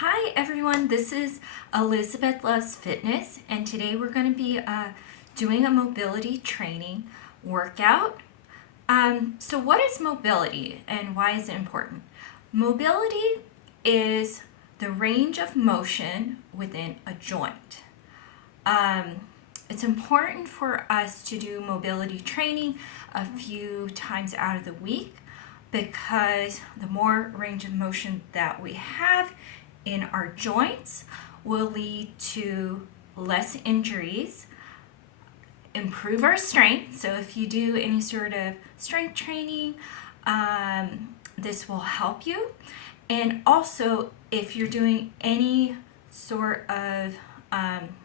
Hi everyone, this is Elizabeth Loves Fitness, and today we're going to be doing a mobility training workout. So what is mobility and why is it important? Mobility is the range of motion within a joint. It's important for us to do mobility training a few times out of the week because the more range of motion that we have in our joints will lead to less injuries, improve our strength. So if you do any sort of strength training, this will help you. And also, if you're doing any sort of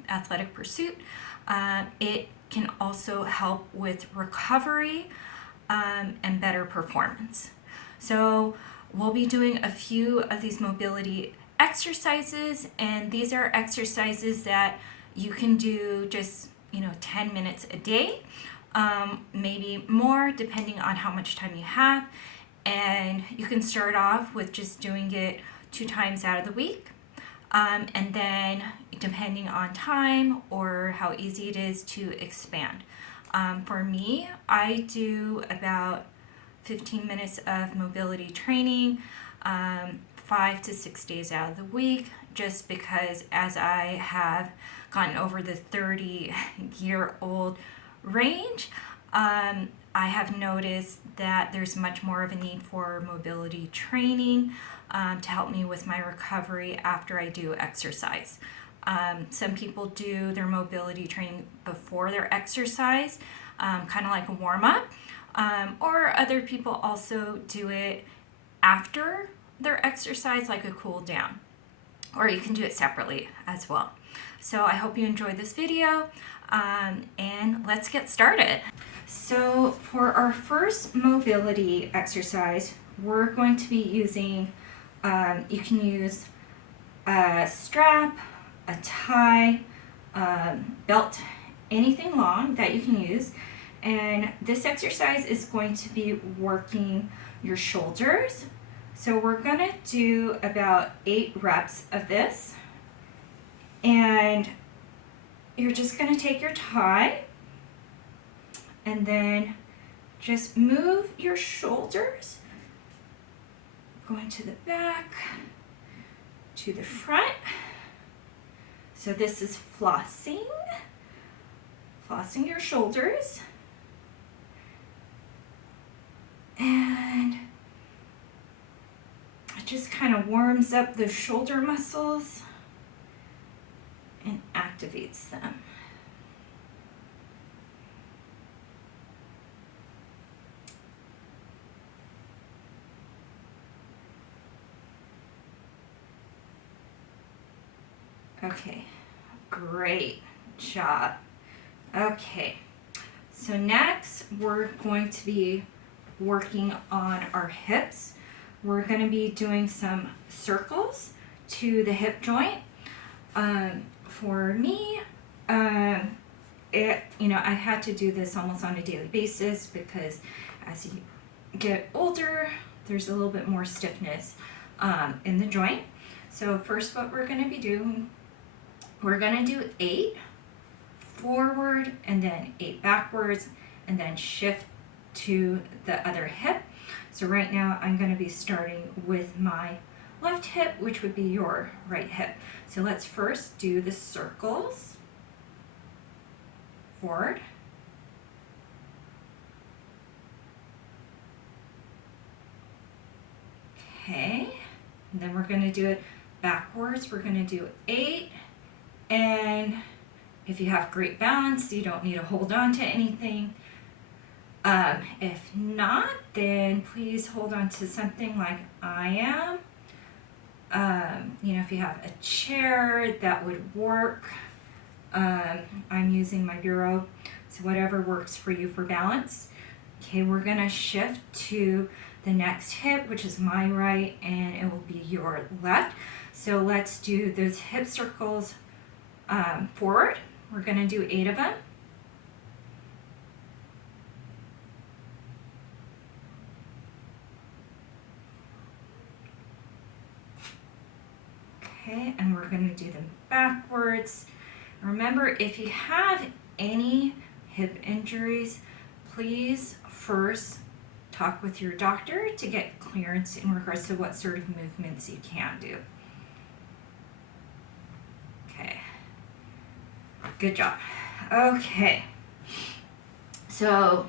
athletic pursuit, it can also help with recovery and better performance. So we'll be doing a few of these mobility exercises, and these are exercises that you can do just 10 minutes a day, maybe more depending on how much time you have. And you can start off with just doing it 2 times out of the week, and then depending on time or how easy it is to expand. For me, I do about 15 minutes of mobility training, 5 to 6 days out of the week, just because as I have gotten over the 30-year-old range, I have noticed that there's much more of a need for mobility training to help me with my recovery after I do exercise. Some people do their mobility training before their exercise, kind of like a warm-up, or other people also do it after their exercise, like a cool down, or you can do it separately as well. So I hope you enjoyed this video, and let's get started. So for our first mobility exercise, we're going to be using, you can use a strap, a tie, belt, anything long that you can use. And this exercise is going to be working your shoulders. So we're going to do about 8 reps of this. And you're just going to take your tie and then just move your shoulders, going to the back, to the front. So this is flossing your shoulders. And it just kind of warms up the shoulder muscles and activates them. Okay, great job. Okay, so next we're going to be working on our hips. We're going to be doing some circles to the hip joint. For me, I had to do this almost on a daily basis because as you get older, there's a little bit more stiffness in the joint. So first, what we're going to be doing, we're going to do 8 forward and then 8 backwards, and then shift to the other hip. So right now I'm going to be starting with my left hip, which would be your right hip. So let's first do the circles. Forward. Okay, and then we're going to do it backwards. We're going to do 8, and if you have great balance, you don't need to hold on to anything. If not, then please hold on to something like I am. If you have a chair, that would work. I'm using my bureau, so whatever works for you for balance. Okay, we're gonna shift to the next hip, which is my right, and it will be your left. So let's do those hip circles forward. We're gonna do 8 of them. Okay, and we're going to do them backwards. Remember, if you have any hip injuries, please first talk with your doctor to get clearance in regards to what sort of movements you can do. Okay, good job. Okay, so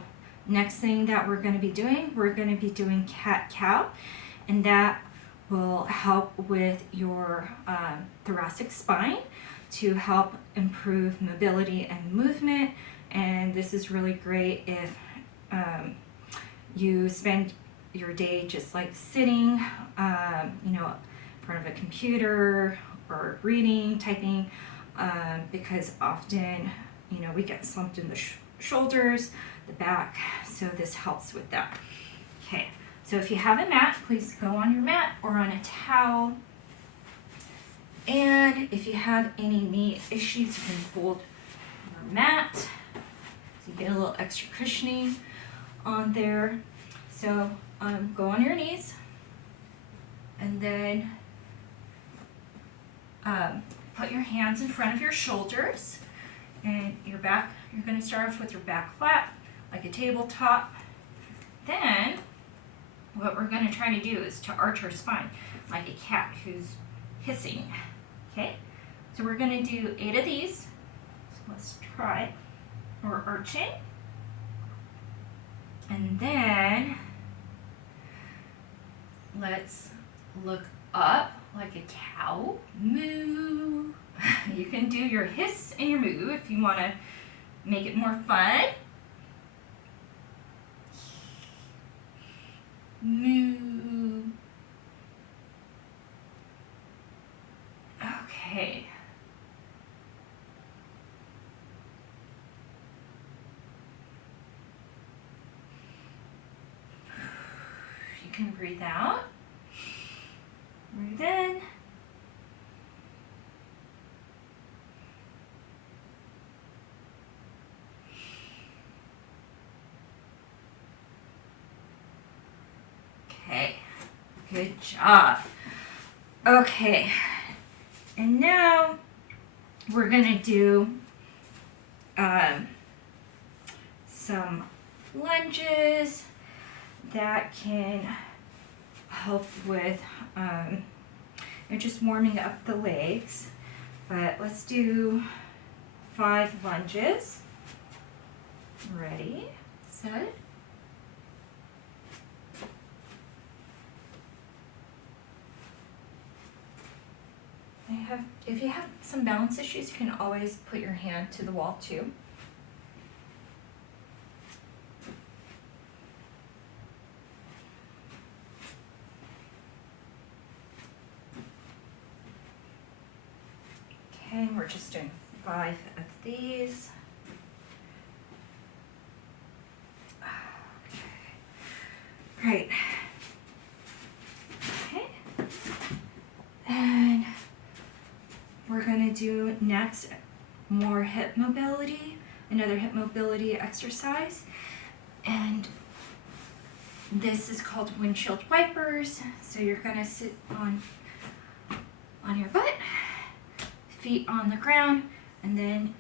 next thing that we're going to be doing cat-cow, and that will help with your thoracic spine to help improve mobility and movement. And this is really great if you spend your day just like sitting, in front of a computer or reading, typing, because often, we get slumped in the shoulders, the back, so this helps with that. Okay, so if you have a mat, please go on your mat or on a towel. And if you have any knee issues, you can fold your mat so you get a little extra cushioning on there. So go on your knees, and then put your hands in front of your shoulders, and your back. You're going to start off with your back flat, like a tabletop. Then what we're going to try to do is to arch our spine, like a cat who's hissing. Okay, so we're going to do 8 of these. So let's try. We're arching. And then let's look up like a cow. Moo. You can do your hiss and your moo if you want to make it more fun. Moo. Okay. You can breathe out. Breathe in. Okay. Good job. Okay. And now we're going to do some lunges that can help with just warming up the legs. But let's do 5 lunges. Ready, set. If you have some balance issues, you can always put your hand to the wall too. Okay, and we're just doing 5 of these. Okay. Great. Okay. And we're going to do next more hip mobility, another hip mobility exercise. And this is called windshield wipers. So you're going to sit on your butt, feet on the ground, and then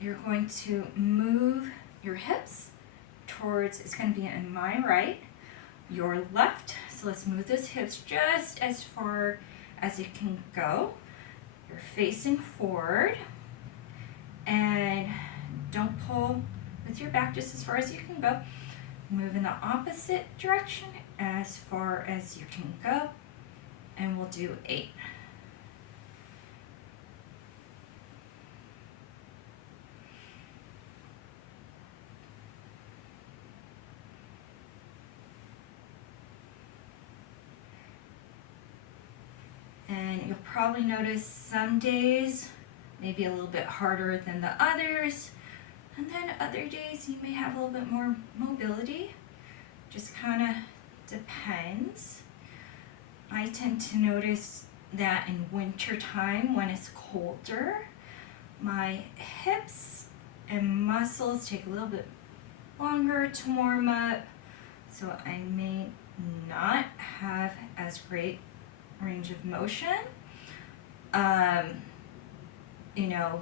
you're going to move your hips towards, it's going to be in my right, your left. So let's move those hips just as far as it can go. You're facing forward, and don't pull with your back, just as far as you can go. Move in the opposite direction as far as you can go, and we'll do 8. And you'll probably notice some days maybe a little bit harder than the others, and then other days you may have a little bit more mobility. Just kind of depends. I tend to notice that in winter time, when it's colder, my hips and muscles take a little bit longer to warm up, so I may not have as great range of motion. You know,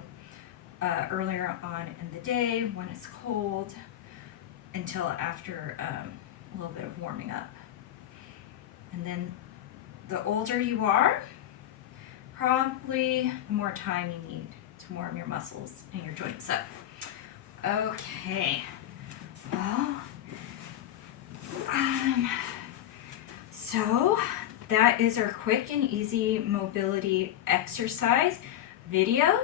earlier on in the day when it's cold until after a little bit of warming up. And then the older you are, probably the more time you need to warm your muscles and your joints up. Okay. Well, so that is our quick and easy mobility exercise video.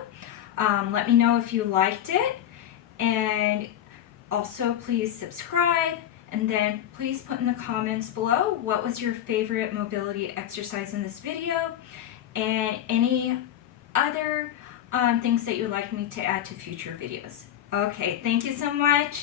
Let me know if you liked it, and also please subscribe, and then please put in the comments below what was your favorite mobility exercise in this video and any other things that you'd like me to add to future videos. Okay, thank you so much.